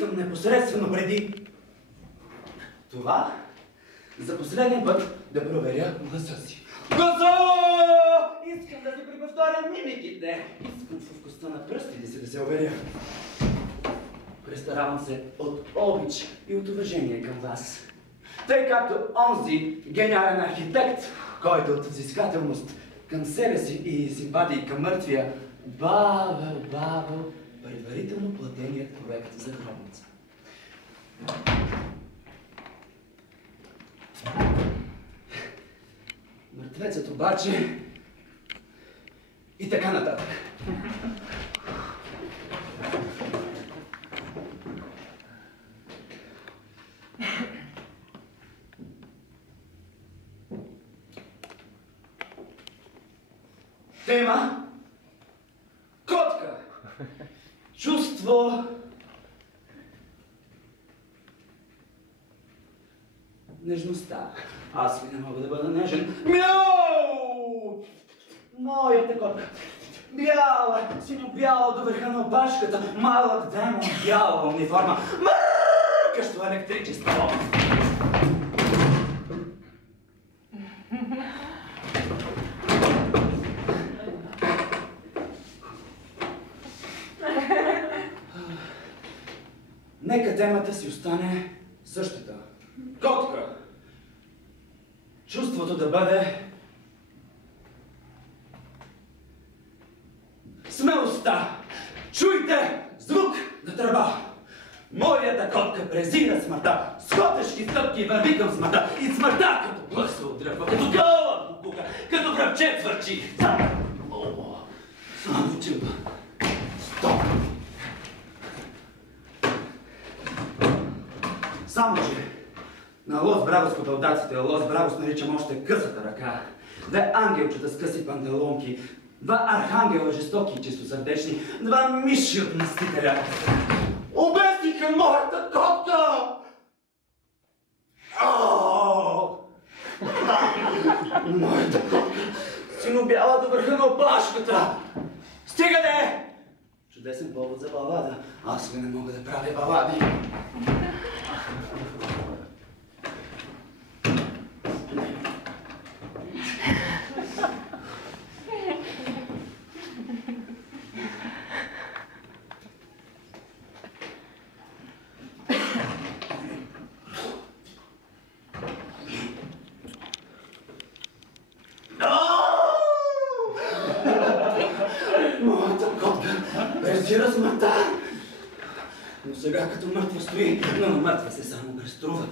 искам непосредствено преди това за последния път да проверя гласа си. Гласа! Искам да си преповторя мимиките. Искам в вкуста на пръстите си да се уверя. Престаравам се от обич и от уважение към вас. Тъй както онзи гениален архитект, който от взискателност към себе си и симпатии към мъртвия бавил предварително платеният проект за гробница. Мъртвецът обаче и така нататък. Тема котка. Чувство нежността. Аз ли не мога да бъда нежен? Мяу! Моята котка. Бяла, синьо-бяла до върха на опашката. Малък демон, бяла униформа. Мъркащо електричество. Нека темата си остане същата. Котка. Чувството да бъде смелостта. Чуйте звук на тръба. Моята котка презира смъртта. С котешки стъпки върви към смъртта. И смъртта като плъх се отдръпва, като гълъб букука, като връбче твърчи. Само чува. Стоп! Само че на Лос Бравос копелдаците, Лос Бравос наричам още късата ръка. Две ангелчета с къси панталонки, два архангела жестоки и чистосърдечни, два миши от мстителя. Обесиха моята котка! Моята котка, синьо-бяла до върха на опашката. Стига де! Чудесен повод за балада. Аз ли не мога да правя балади. Моята котка презира смъртта. Но сега като мъртва стои, но на мъртва се само преструват.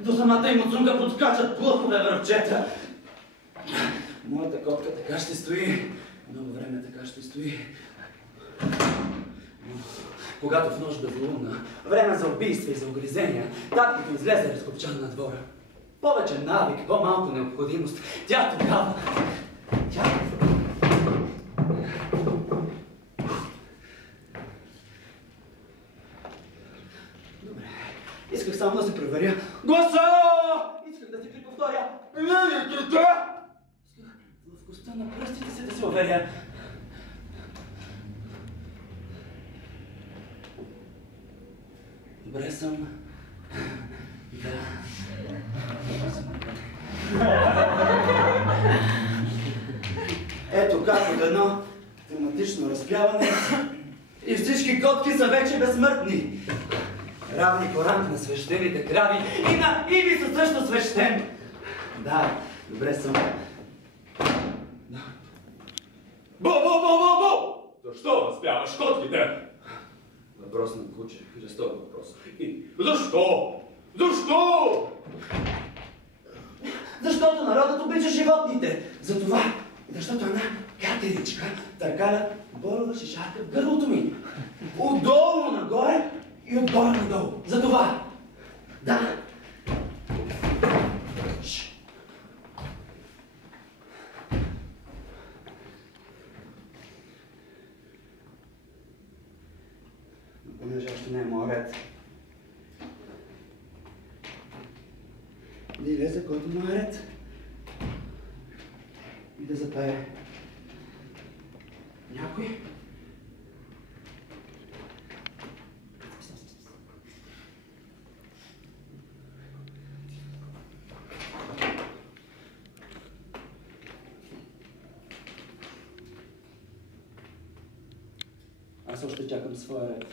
До самата им отзунка подскачат плъхове връбчета. Моята котка така ще стои. Много време така ще стои. Когато в нощ безлунна, време за убийства и за огризения, таткото излезе разкопчан на двора. Повече навик, по-малко необходимост. Тя тогава... Добре. Исках само да се проверя. Гласа! Исках да ти приповторя. Исках в коста на пръстите си да се уверя. Добре съм. Да. Ето как от едно тематично разпяване и всички котки са вече безсмъртни. Равни по ранг на свещените крави и на Иви са също свещен. Да, добре съм. Да. Бо! Защо разпяваш котките? Въпрос на куче. Жесток въпрос. И защо? Защо? Защото народът обича животните. Затова. Защото една катеричка търкаля борова шишарка в гърлото ми. Отдолу нагоре и отгоре надолу. Затова. Да. Понеже още не е моят ред. Да излезе който му е ред и да запее. Някой Аз още чакам своя ред.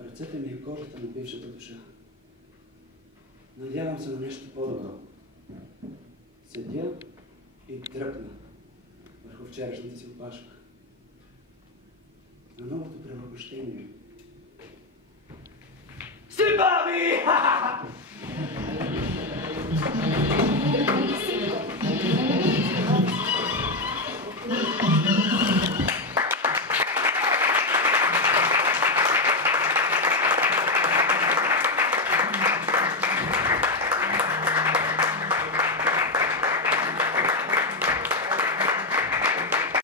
Ръцете ми е кожата на бившата душа. Надявам се на нещо по-добро. Седя и тръпна върху вчерашната си опашка. На новото превъплъщение. Симбаби!